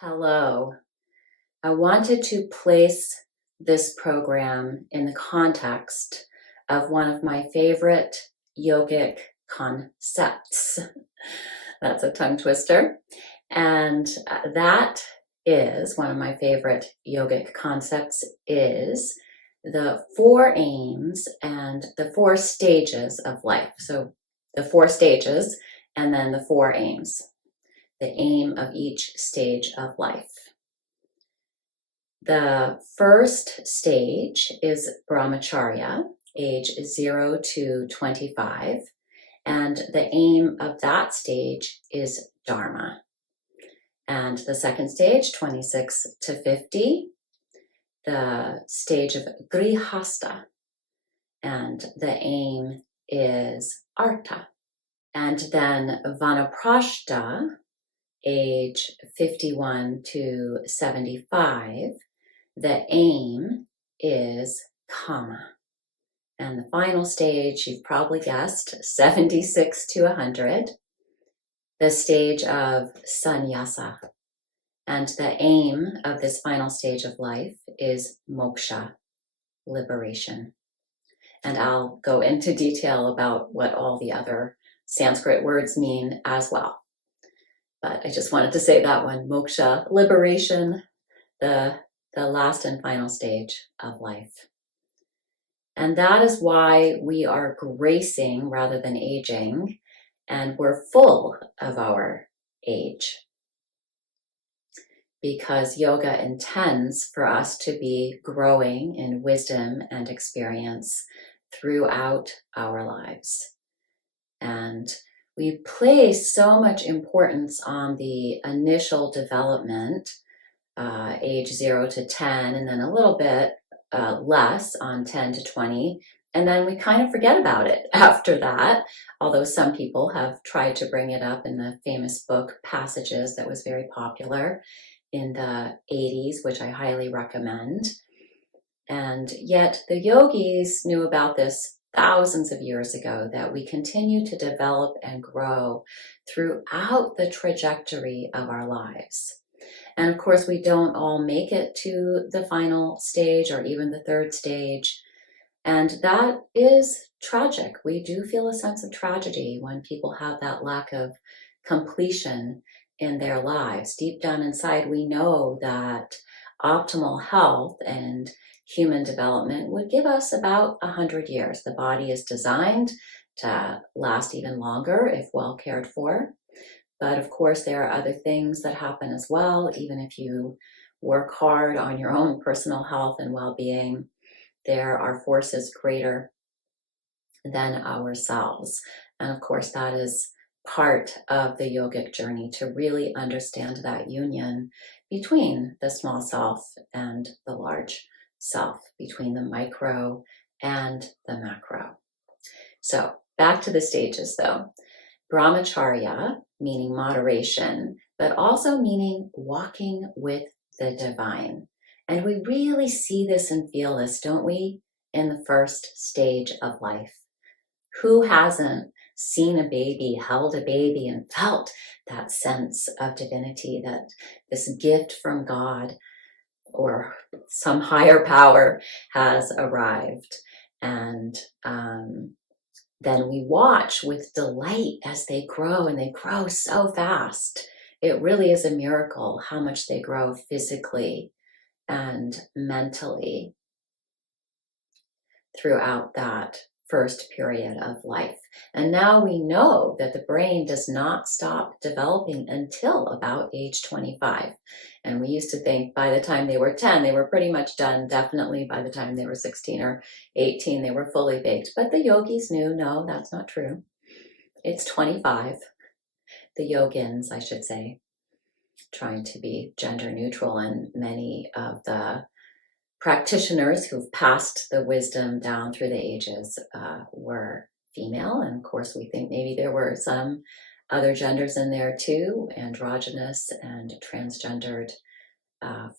Hello. I wanted to place this program in the context of one of my favorite yogic concepts. That's a tongue twister. And that is one of my favorite yogic concepts is the four aims and the four stages of life. So the four stages and then the four aims, the aim of each stage of life. The first stage is brahmacharya, age 0 to 25, and the aim of that stage is dharma. And the second stage, 26 to 50, the stage of grihastha, and the aim is artha. And then vanaprashta, age 51 to 75, the aim is kama. And the final stage, you've probably guessed, 76 to 100, the stage of sannyasa. And the aim of this final stage of life is moksha, liberation. And I'll go into detail about what all the other Sanskrit words mean as well. But I just wanted to say that one, moksha, liberation, the last and final stage of life. And that is why we are gracing rather than aging, and we're full of our age. Because yoga intends for us to be growing in wisdom and experience throughout our lives. And we place so much importance on the initial development, age 0 to 10, and then a little bit less on 10 to 20. And then we kind of forget about it after that, although some people have tried to bring it up in the famous book Passages that was very popular in the 80s, which I highly recommend. And yet the yogis knew about this thousands of years ago, that we continue to develop and grow throughout the trajectory of our lives. And of course, we don't all make it to the final stage or even the third stage. And that is tragic. We do feel a sense of tragedy when people have that lack of completion in their lives. Deep down inside, we know that optimal health and human development would give us about 100 years. The body is designed to last even longer if well cared for. But of course, there are other things that happen as well. Even if you work hard on your own personal health and well-being, there are forces greater than ourselves. And of course, that is part of the yogic journey, to really understand that union between the small self and the large self, between the micro and the macro. So back to the stages though. Brahmacharya, meaning moderation, but also meaning walking with the divine. And we really see this and feel this, don't we, in the first stage of life? Who hasn't seen a baby, held a baby, and felt that sense of divinity, that this gift from God or some higher power has arrived? And then we watch with delight as they grow, and they grow so fast. It really is a miracle how much they grow physically and mentally throughout that first period of life. And now we know that the brain does not stop developing until about age 25. And we used to think by the time they were 10, they were pretty much done. Definitely by the time they were 16 or 18, they were fully baked. But the yogis knew, no, that's not true. It's 25. The yogins, I should say, trying to be gender neutral, and many of the practitioners who've passed the wisdom down through the ages were female. And of course, we think maybe there were some other genders in there too, androgynous and transgendered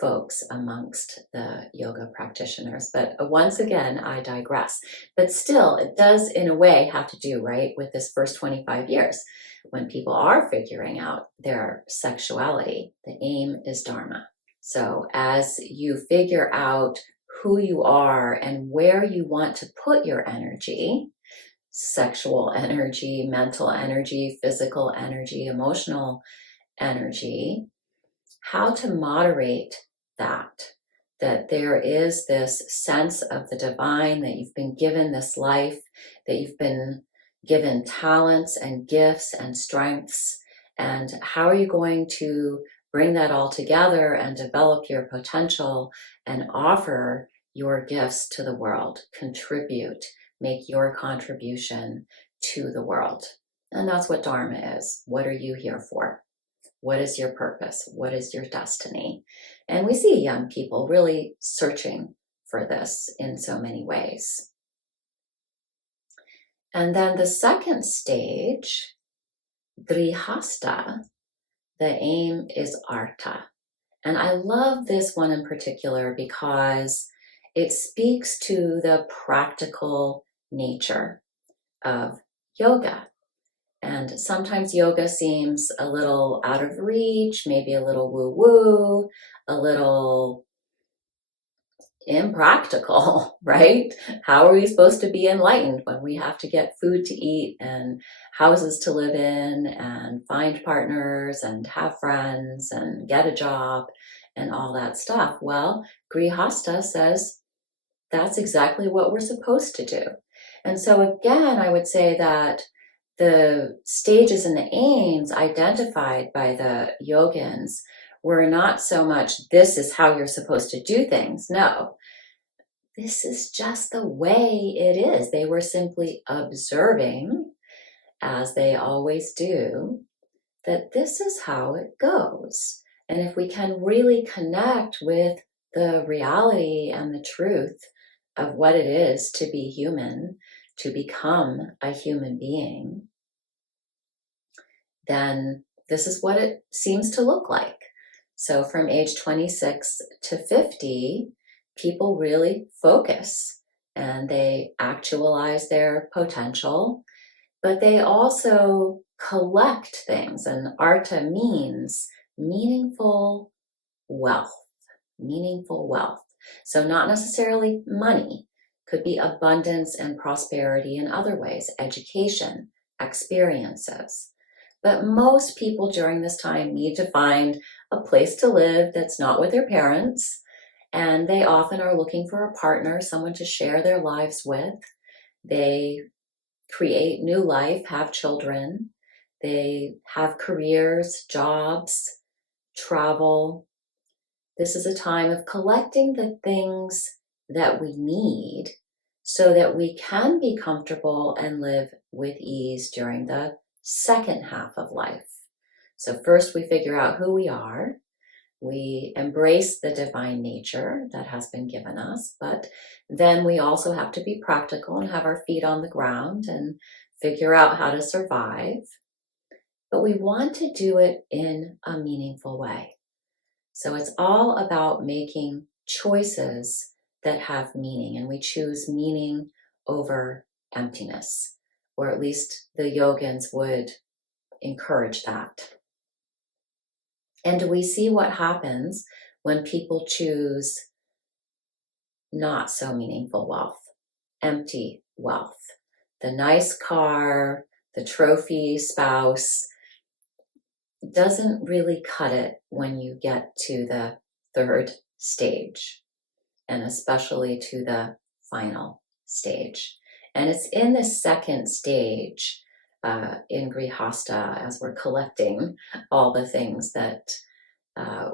folks amongst the yoga practitioners. But once again, I digress. But still, it does in a way have to do, right, with this first 25 years when people are figuring out their sexuality. The aim is Dharma. So as you figure out who you are and where you want to put your energy, sexual energy, mental energy, physical energy, emotional energy, how to moderate that there is this sense of the divine, that you've been given this life, that you've been given talents and gifts and strengths, and how are you going to bring that all together and develop your potential and offer your gifts to the world, contribute, make your contribution to the world. And that's what Dharma is. What are you here for? What is your purpose? What is your destiny? And we see young people really searching for this in so many ways. And then the second stage, Grihasta, the aim is Artha. And I love this one in particular because it speaks to the practical nature of yoga. And sometimes yoga seems a little out of reach, maybe a little woo-woo, a little impractical, right? How are we supposed to be enlightened when we have to get food to eat and houses to live in and find partners and have friends and get a job and all that stuff? Well, Grihasta says that's exactly what we're supposed to do. And so again, I would say that the stages and the aims identified by the yogins were not so much, this is how you're supposed to do things. No, this is just the way it is. They were simply observing, as they always do, that this is how it goes. And if we can really connect with the reality and the truth of what it is to be human, to become a human being, then this is what it seems to look like. So from age 26 to 50, people really focus and they actualize their potential, but they also collect things. And Artha means meaningful wealth, meaningful wealth. So not necessarily money, could be abundance and prosperity in other ways, education, experiences. But most people during this time need to find a place to live that's not with their parents, and they often are looking for a partner, someone to share their lives with. They create new life, have children, they have careers, jobs, travel. This is a time of collecting the things that we need so that we can be comfortable and live with ease during the second half of life. So first we figure out who we are. We embrace the divine nature that has been given us, but then we also have to be practical and have our feet on the ground and figure out how to survive. But we want to do it in a meaningful way. So it's all about making choices that have meaning, and we choose meaning over emptiness, or at least the yogins would encourage that. And we see what happens when people choose not so meaningful wealth, empty wealth. The nice car, the trophy spouse doesn't really cut it when you get to the third stage, and especially to the final stage. And it's in the second stage in Grihasta, as we're collecting all the things that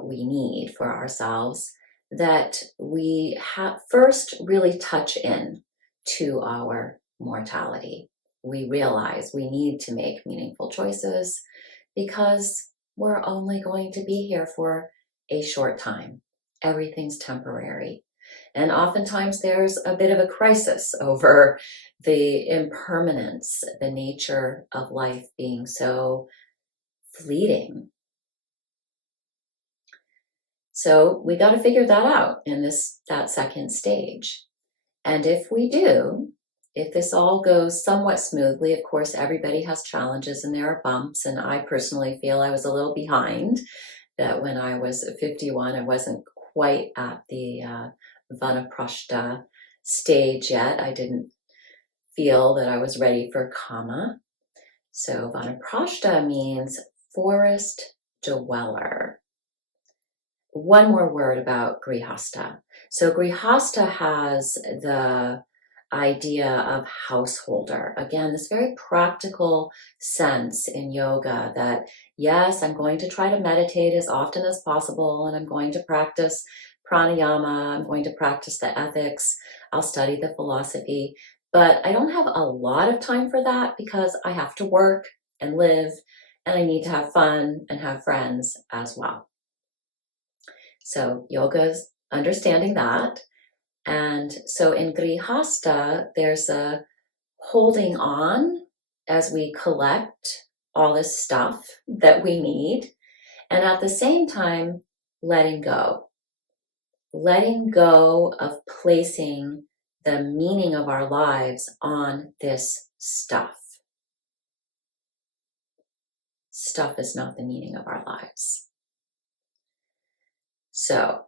we need for ourselves, that we first really touch in to our mortality. We realize we need to make meaningful choices because we're only going to be here for a short time. Everything's temporary. And oftentimes there's a bit of a crisis over the impermanence, the nature of life being so fleeting. So we got to figure that out in that second stage. And if we do, if this all goes somewhat smoothly, of course, everybody has challenges and there are bumps. And I personally feel I was a little behind, that when I was 51, I wasn't quite at the Vanaprashta stage yet. I didn't feel that I was ready for Kama. So Vanaprashta means forest dweller. One more word about Grihasta. So Grihasta has the idea of householder. Again, this very practical sense in yoga that, yes, I'm going to try to meditate as often as possible, and I'm going to practice pranayama, I'm going to practice the ethics, I'll study the philosophy, but I don't have a lot of time for that because I have to work and live, and I need to have fun and have friends as well. So yoga's understanding that. And so in Grihasta, there's a holding on as we collect all this stuff that we need. And at the same time, letting go. Letting go of placing the meaning of our lives on this stuff. Stuff is not the meaning of our lives. So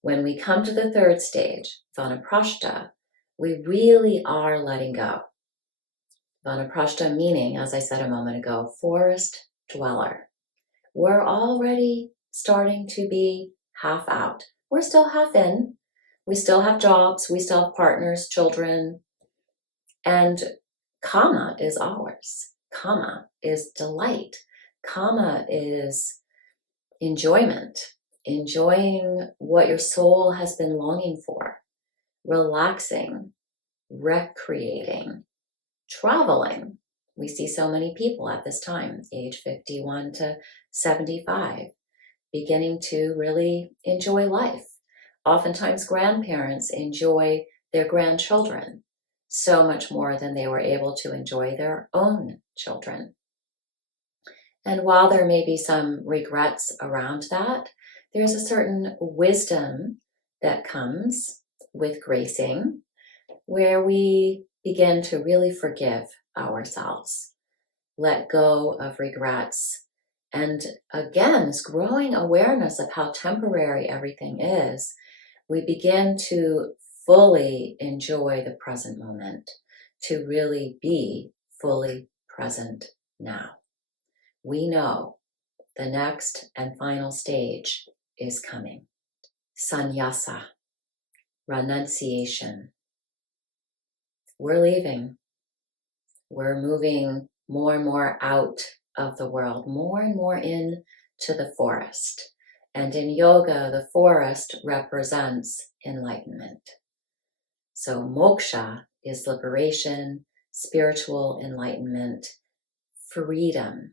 when we come to the third stage, Vanaprashta, we really are letting go. Vanaprashta meaning, as I said a moment ago, forest dweller. We're already starting to be half out. We're still half in. We still have jobs. We still have partners, children. And Kama is ours. Kama is delight. Kama is enjoyment. Enjoying what your soul has been longing for, relaxing, recreating, traveling. We see so many people at this time, age 51 to 75, beginning to really enjoy life. Oftentimes grandparents enjoy their grandchildren so much more than they were able to enjoy their own children. And while there may be some regrets around that, there's a certain wisdom that comes with gracing, where we begin to really forgive ourselves, let go of regrets, and again, this growing awareness of how temporary everything is, we begin to fully enjoy the present moment, to really be fully present now. We know the next and final stage is coming. Sannyasa, renunciation. We're leaving. We're moving more and more out of the world, more and more into the forest. And in yoga, the forest represents enlightenment. So moksha is liberation, spiritual enlightenment, freedom.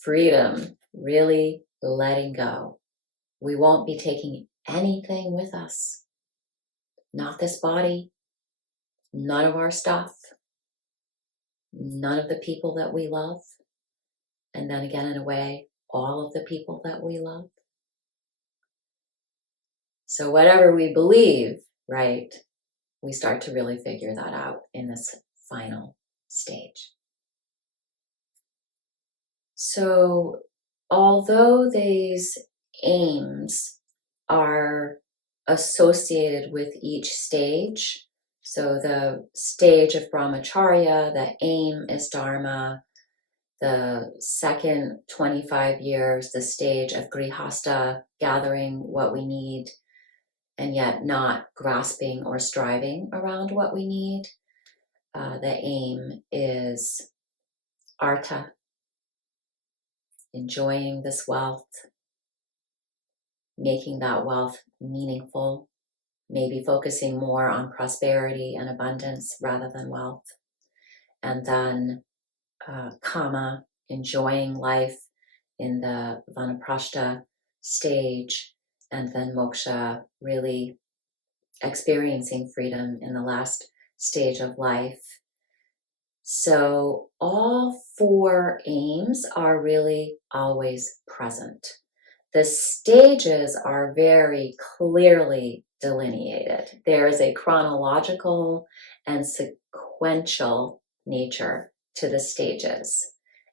Freedom, really letting go. We won't be taking anything with us. Not this body, none of our stuff, none of the people that we love, and then again, in a way, all of the people that we love. So whatever we believe, right, we start to really figure that out in this final stage. So although these aims are associated with each stage, so the stage of brahmacharya, the aim is dharma. The second 25 years, the stage of grihasta, gathering what we need and yet not grasping or striving around what we need. The aim is artha, enjoying this wealth, making that wealth meaningful, maybe focusing more on prosperity and abundance rather than wealth. And then kama, enjoying life in the vanaprashta stage, and then moksha, really experiencing freedom in the last stage of life. So all four aims are really always present. The stages are very clearly delineated. There is a chronological and sequential nature to the stages,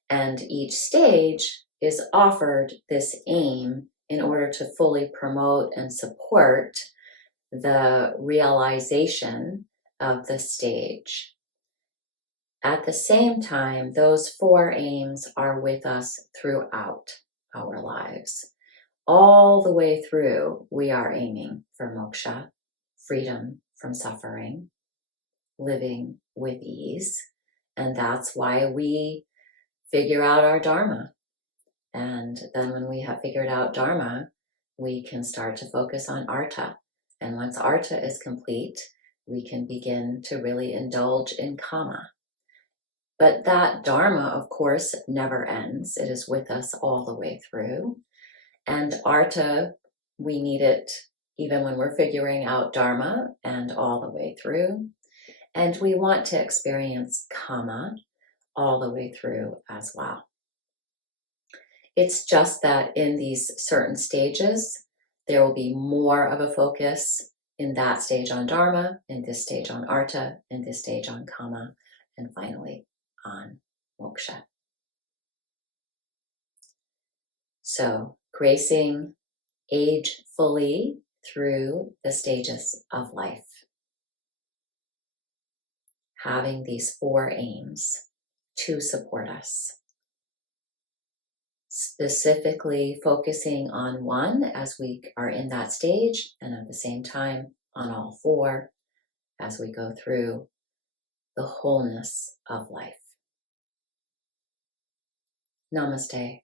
and each stage is offered this aim in order to fully promote and support the realization of the stage. At the same time, those 4 aims are with us throughout our lives. All the way through, we are aiming for moksha, freedom from suffering, living with ease. And that's why we figure out our dharma. And then when we have figured out dharma, we can start to focus on artha. And once artha is complete, we can begin to really indulge in kama. But that dharma, of course, never ends. It is with us all the way through. And artha, we need it even when we're figuring out dharma and all the way through. And we want to experience kama all the way through as well. It's just that in these certain stages, there will be more of a focus in that stage on dharma, in this stage on artha, in this stage on kama, and finally on moksha. So, gracing age fully through the stages of life. Having these 4 aims to support us. Specifically focusing on one as we are in that stage, and at the same time on all 4 as we go through the wholeness of life. Namaste.